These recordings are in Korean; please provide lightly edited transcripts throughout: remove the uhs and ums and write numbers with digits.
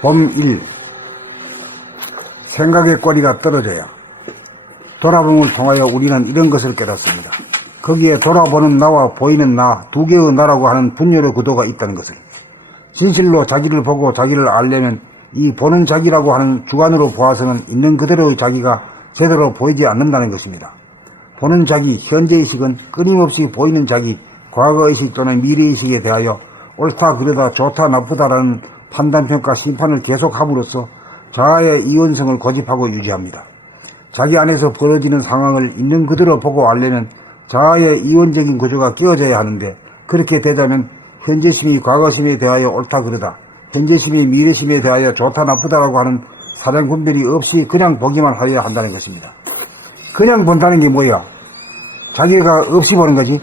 봄 1. 생각의 꼬리가 떨어져야. 돌아봄을 통하여 우리는 이런 것을 깨닫습니다. 거기에 돌아보는 나와 보이는 나, 두 개의 나라고 하는 분열의 구도가 있다는 것을. 진실로 자기를 보고 자기를 알려면 이 보는 자기라고 하는 주관으로 보아서는 있는 그대로의 자기가 제대로 보이지 않는다는 것입니다. 보는 자기, 현재의식은 끊임없이 보이는 자기, 과거의식 또는 미래의식에 대하여 옳다 그르다 좋다 나쁘다라는 판단평가 심판을 계속함으로써 자아의 이원성을 고집하고 유지합니다. 자기 안에서 벌어지는 상황을 있는 그대로 보고 알려면 자아의 이원적인 구조가 깨어져야 하는데, 그렇게 되자면 현재심이 과거심에 대하여 옳다 그르다, 현재심이 미래심에 대하여 좋다 나쁘다라고 하는 사량 분별이 없이 그냥 보기만 하여야 한다는 것입니다. 그냥 본다는 게 뭐야? 자기가 없이 보는 거지.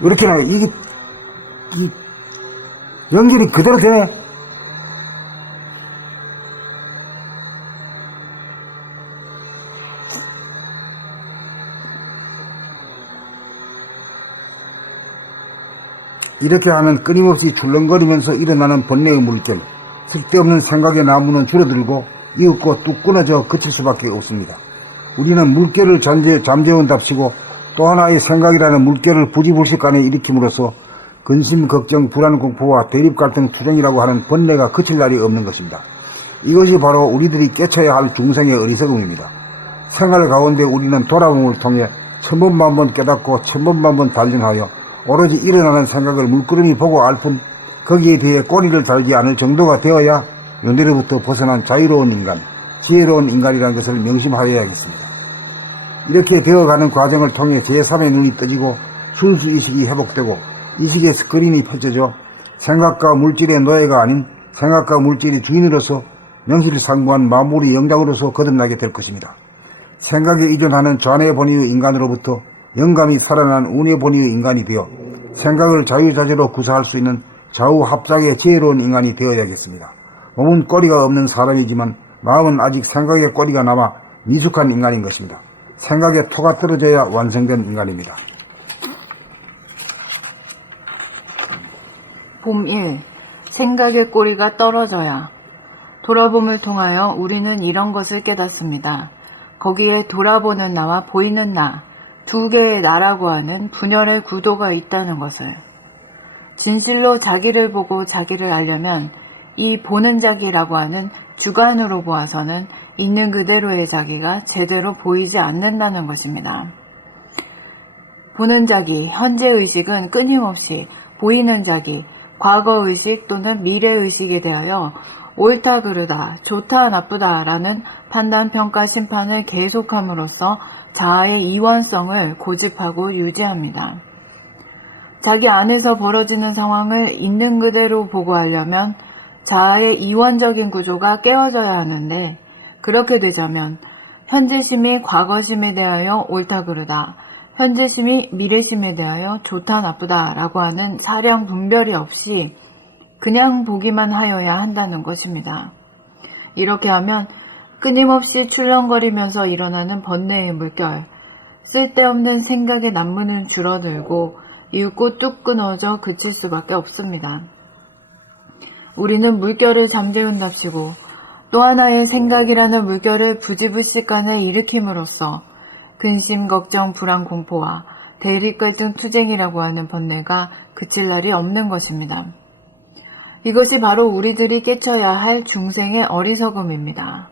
이렇게나 이게 연결이 그대로 되네. 이렇게 하면 끊임없이 출렁거리면서 일어나는 번뇌의 물결, 쓸데없는 생각의 나무는 줄어들고 이윽고 뚝 끊어져 그칠 수밖에 없습니다. 우리는 물결을 잠재운답시고 또 하나의 생각이라는 물결을 부지불식간에 일으킴으로써 근심, 걱정, 불안, 공포와 대립, 갈등, 투쟁이라고 하는 번뇌가 그칠 날이 없는 것입니다. 이것이 바로 우리들이 깨쳐야 할 중생의 어리석음입니다. 생활 가운데 우리는 돌아봄을 통해 천번만번 깨닫고 천번만번 단련하여 오로지 일어나는 생각을 물끄러미 보고 알 뿐 거기에 대해 꼬리를 달지 않을 정도가 되어야 연대로부터 벗어난 자유로운 인간, 지혜로운 인간이라는 것을 명심하여야겠습니다. 이렇게 되어가는 과정을 통해 제3의 눈이 떠지고 순수의식이 회복되고 의식의 스크린이 펼쳐져 생각과 물질의 노예가 아닌 생각과 물질의 주인으로서 명실상부한 마무리 영장으로서 거듭나게 될 것입니다. 생각에 의존하는 좌뇌 본위의 인간으로부터 영감이 살아난 우뇌 본위의 인간이 되어 생각을 자유자재로 구사할 수 있는 좌우합작의 지혜로운 인간이 되어야겠습니다. 몸은 꼬리가 없는 사람이지만 마음은 아직 생각의 꼬리가 남아 미숙한 인간인 것입니다. 생각의 토가 떨어져야 완성된 인간입니다. 봄 1. 생각의 꼬리가 떨어져야. 돌아봄을 통하여 우리는 이런 것을 깨닫습니다. 거기에 돌아보는 나와 보이는 나, 두 개의 나라고 하는 분열의 구도가 있다는 것을. 진실로 자기를 보고 자기를 알려면 이 보는 자기라고 하는 주관으로 보아서는 있는 그대로의 자기가 제대로 보이지 않는다는 것입니다. 보는 자기, 현재의식은 끊임없이 보이는 자기, 과거의식 또는 미래의식에 대하여 옳다 그르다, 좋다 나쁘다라는 판단, 평가, 심판을 계속함으로써 자아의 이원성을 고집하고 유지합니다. 자기 안에서 벌어지는 상황을 있는 그대로 보고 하려면 자아의 이원적인 구조가 깨어져야 하는데, 그렇게 되자면 현재심이 과거심에 대하여 옳다 그르다, 현재심이 미래심에 대하여 좋다 나쁘다 라고 하는 사량 분별이 없이 그냥 보기만 하여야 한다는 것입니다. 이렇게 하면 끊임없이 출렁거리면서 일어나는 번뇌의 물결, 쓸데없는 생각의 난무는 줄어들고 이윽고 뚝 끊어져 그칠 수밖에 없습니다. 우리는 물결을 잠재운답시고 또 하나의 생각이라는 물결을 부지불식간에 일으킴으로써 근심, 걱정, 불안, 공포와 대립, 갈등, 투쟁이라고 하는 번뇌가 그칠 날이 없는 것입니다. 이것이 바로 우리들이 깨쳐야 할 중생의 어리석음입니다.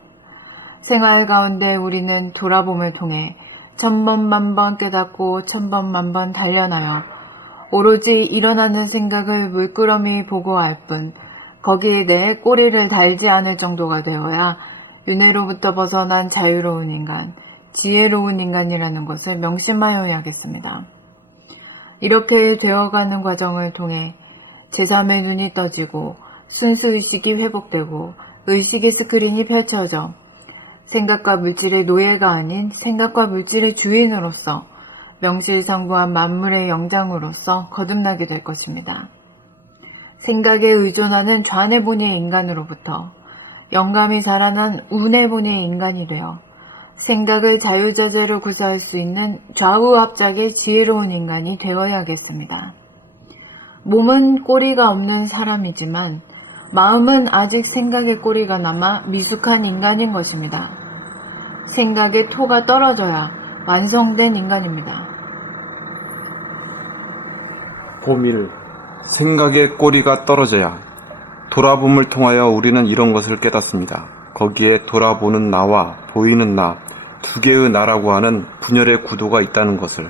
생활 가운데 우리는 돌아봄을 통해 천번만번 깨닫고 천번만번 단련하여 오로지 일어나는 생각을 물끄러미 보고 알 뿐 거기에 대해 꼬리를 달지 않을 정도가 되어야 윤회로부터 벗어난 자유로운 인간, 지혜로운 인간이라는 것을 명심하여야겠습니다. 이렇게 되어가는 과정을 통해 제3의 눈이 떠지고 순수의식이 회복되고 의식의 스크린이 펼쳐져 생각과 물질의 노예가 아닌 생각과 물질의 주인으로서 명실상부한 만물의 영장으로서 거듭나게 될 것입니다. 생각에 의존하는 좌뇌본위의 인간으로부터 영감이 자라난 우뇌본위의 인간이 되어 생각을 자유자재로 구사할 수 있는 좌우합작의 지혜로운 인간이 되어야겠습니다. 몸은 꼬리가 없는 사람이지만 마음은 아직 생각의 꼬리가 남아 미숙한 인간인 것입니다. 생각의 토가 떨어져야 완성된 인간입니다. 봄1. 생각의 꼬리가 떨어져야. 돌아봄을 통하여 우리는 이런 것을 깨닫습니다. 거기에 돌아보는 나와 보이는 나, 두 개의 나라고 하는 분열의 구도가 있다는 것을.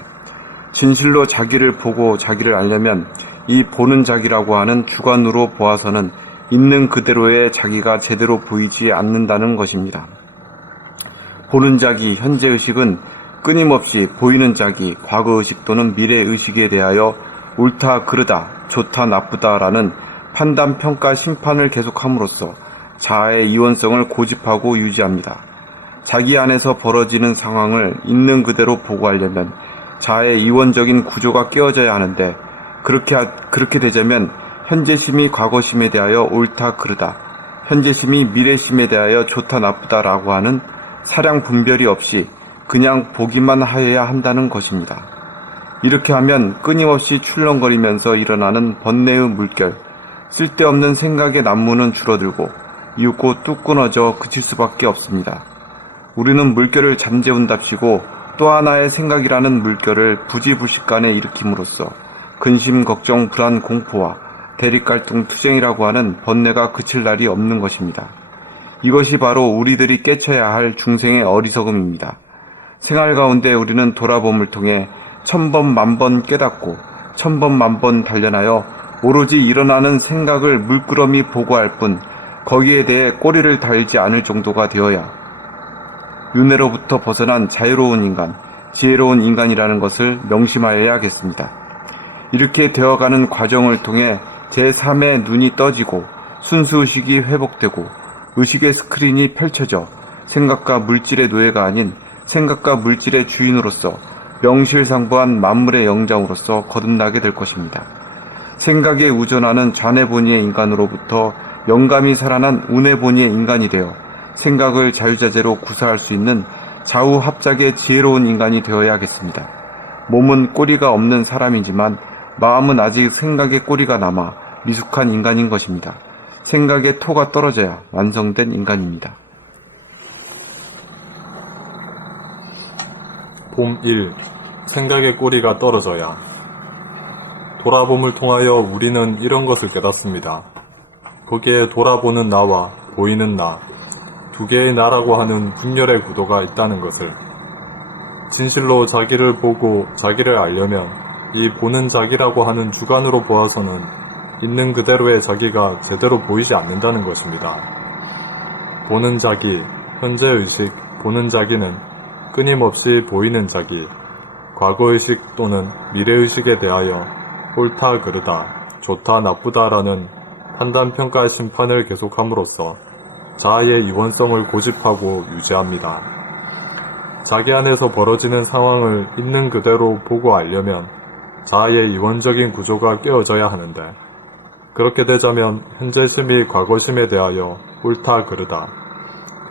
진실로 자기를 보고 자기를 알려면 이 보는 자기라고 하는 주관으로 보아서는 있는 그대로의 자기가 제대로 보이지 않는다는 것입니다. 보는 자기, 현재의식은 끊임없이 보이는 자기, 과거의식 또는 미래의식에 대하여 옳다, 그르다, 좋다, 나쁘다라는 판단, 평가, 심판을 계속함으로써 자아의 이원성을 고집하고 유지합니다. 자기 안에서 벌어지는 상황을 있는 그대로 보고하려면 자아의 이원적인 구조가 깨어져야 하는데 그렇게 되자면 현재심이 과거심에 대하여 옳다, 그르다, 현재심이 미래심에 대하여 좋다, 나쁘다라고 하는 사량 분별이 없이 그냥 보기만 하여야 한다는 것입니다. 이렇게 하면 끊임없이 출렁거리면서 일어나는 번뇌의 물결, 쓸데없는 생각의 난무는 줄어들고 이윽고 뚝 끊어져 그칠 수밖에 없습니다. 우리는 물결을 잠재운답시고 또 하나의 생각이라는 물결을 부지불식간에 일으킴으로써 근심, 걱정, 불안, 공포와 대립갈등, 투쟁이라고 하는 번뇌가 그칠 날이 없는 것입니다. 이것이 바로 우리들이 깨쳐야 할 중생의 어리석음입니다. 생활 가운데 우리는 돌아봄을 통해 천번 만번 깨닫고 천번 만번 단련하여 오로지 일어나는 생각을 물끄러미 보고할 뿐 거기에 대해 꼬리를 달지 않을 정도가 되어야 윤회로부터 벗어난 자유로운 인간, 지혜로운 인간이라는 것을 명심하여야겠습니다. 이렇게 되어가는 과정을 통해 제3의 눈이 떠지고 순수의식이 회복되고 의식의 스크린이 펼쳐져 생각과 물질의 노예가 아닌 생각과 물질의 주인으로서 명실상부한 만물의 영장으로서 거듭나게 될 것입니다. 생각에 우존하는 잔해본의의 인간으로부터 영감이 살아난 운해본의의 인간이 되어 생각을 자유자재로 구사할 수 있는 좌우합작의 지혜로운 인간이 되어야겠습니다. 몸은 꼬리가 없는 사람이지만 마음은 아직 생각의 꼬리가 남아 미숙한 인간인 것입니다. 생각의 토가 떨어져야 완성된 인간입니다. 봄 1. 생각의 꼬리가 떨어져야. 돌아봄을 통하여 우리는 이런 것을 깨닫습니다. 거기에 돌아보는 나와 보이는 나, 두 개의 나라고 하는 분열의 구도가 있다는 것을. 진실로 자기를 보고 자기를 알려면 이 보는 자기라고 하는 주관으로 보아서는 있는 그대로의 자기가 제대로 보이지 않는다는 것입니다. 보는 자기, 현재의식, 보는 자기는 끊임없이 보이는 자기, 과거의식 또는 미래의식에 대하여 옳다, 그르다, 좋다, 나쁘다라는 판단, 평가, 심판을 계속함으로써 자아의 이원성을 고집하고 유지합니다. 자기 안에서 벌어지는 상황을 있는 그대로 보고 알려면 자아의 이원적인 구조가 깨어져야 하는데 그렇게 되자면 현재심이 과거심에 대하여 옳다, 그르다,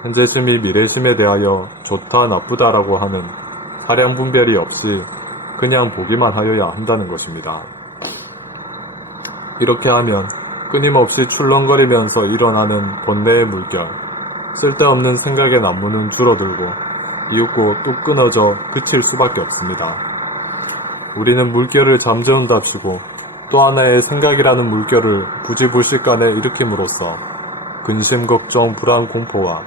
현재심이 미래심에 대하여 좋다, 나쁘다라고 하는 사량 분별이 없이 그냥 보기만 하여야 한다는 것입니다. 이렇게 하면 끊임없이 출렁거리면서 일어나는 번뇌의 물결, 쓸데없는 생각의 난무는 줄어들고 이윽고 뚝 끊어져 그칠 수밖에 없습니다. 우리는 물결을 잠재운답시고 또 하나의 생각이라는 물결을 부지불식간에 일으킴으로써 근심, 걱정, 불안, 공포와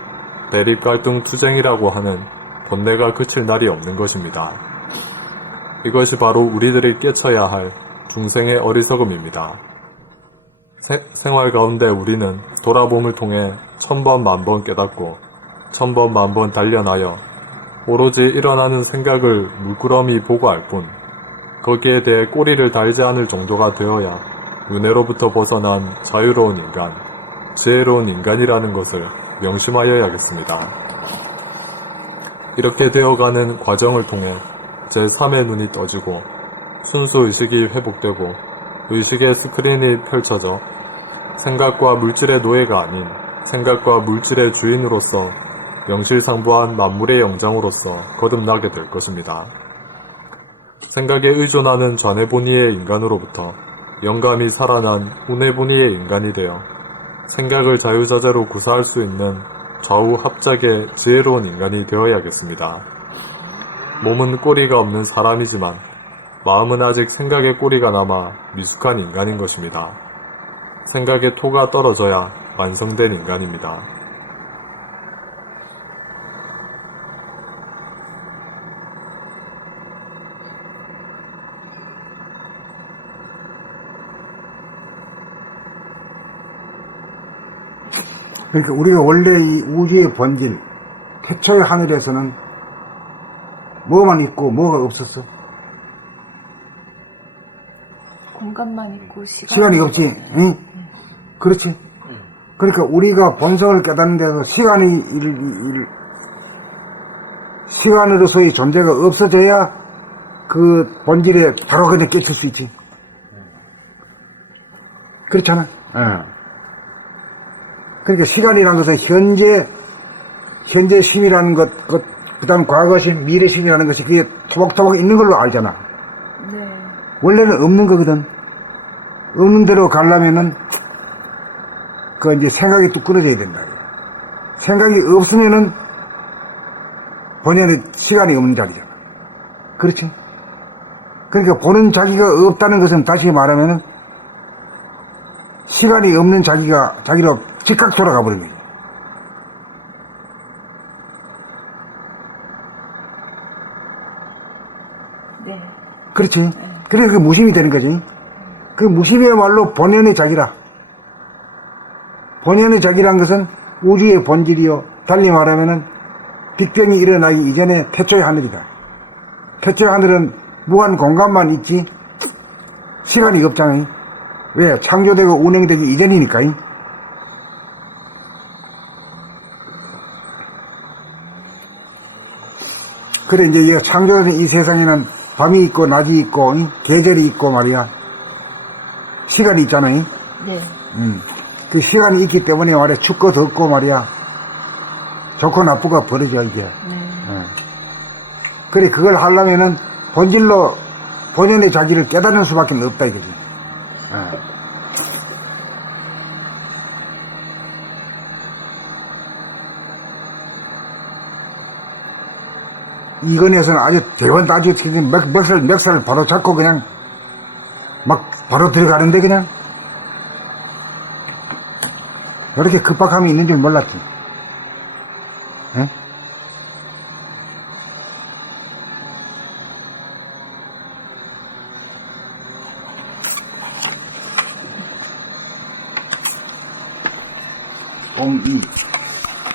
대립, 갈등, 투쟁이라고 하는 번뇌가 그칠 날이 없는 것입니다. 이것이 바로 우리들이 깨쳐야 할 중생의 어리석음입니다. 생활 가운데 우리는 돌아봄을 통해 천번 만번 깨닫고 천번 만번 단련하여 오로지 일어나는 생각을 물끄러미 보고할 뿐 거기에 대해 꼬리를 달지 않을 정도가 되어야 윤회로부터 벗어난 자유로운 인간, 지혜로운 인간이라는 것을 명심하여야겠습니다. 이렇게 되어가는 과정을 통해 제3의 눈이 떠지고 순수의식이 회복되고 의식의 스크린이 펼쳐져 생각과 물질의 노예가 아닌 생각과 물질의 주인으로서 명실상부한 만물의 영장으로서 거듭나게 될 것입니다. 생각에 의존하는 좌뇌본의의 인간으로부터 영감이 살아난 우뇌본의의 인간이 되어 생각을 자유자재로 구사할 수 있는 좌우 합작의 지혜로운 인간이 되어야겠습니다. 몸은 꼬리가 없는 사람이지만 마음은 아직 생각의 꼬리가 남아 미숙한 인간인 것입니다. 생각의 토가 떨어져야 완성된 인간입니다. 그러니까 우리가 원래 이 우주의 본질, 태초의 하늘에서는 뭐만 있고 뭐가 없었어? 공간만 있고 시간이 없지. 응? 그렇지. 그러니까 우리가 본성을 깨닫는 데서 시간으로서의 존재가 없어져야 그 본질에 바로 그냥 깨칠 수 있지. 그렇잖아. 그러니까 시간이라는 것은 현재 심이라는 것, 그 다음 과거 심, 미래 심이라는 것이 그게 토박토박 있는 걸로 알잖아. 네. 원래는 없는 거거든. 없는 대로 가려면은, 그 이제 생각이 뚝 끊어져야 된다. 생각이 없으면은, 본연의 시간이 없는 자리잖아. 그렇지? 그러니까 보는 자기가 없다는 것은 다시 말하면은, 시간이 없는 자기로 즉각 돌아가 버린 거지. 네. 그렇지? 그래, 그 무심이 되는 거지. 그 무심이야말로 본연의 자기라. 본연의 자기란 것은 우주의 본질이요. 달리 말하면은, 빅뱅이 일어나기 이전에 태초의 하늘이다. 태초의 하늘은 무한 공간만 있지, 시간이 없잖아요. 왜? 창조되고 운행되기 이전이니까. 그래, 이제 얘가 창조된 이 세상에는 밤이 있고, 낮이 있고, 계절이 있고 말이야. 시간이 있잖아요. 네. 그 시간이 있기 때문에 말이야. 춥고 덥고 말이야. 좋고 나쁘가 벌어져, 이게. 그래, 그걸 하려면은 본질로 본연의 자기를 깨닫는 수밖에 없다, 이거지. 이건에서는 아주 대원 따지 멱살을 바로 잡고 그냥 막 바로 들어가는데 그냥 이렇게 급박함이 있는 줄 몰랐지. 에? 옴이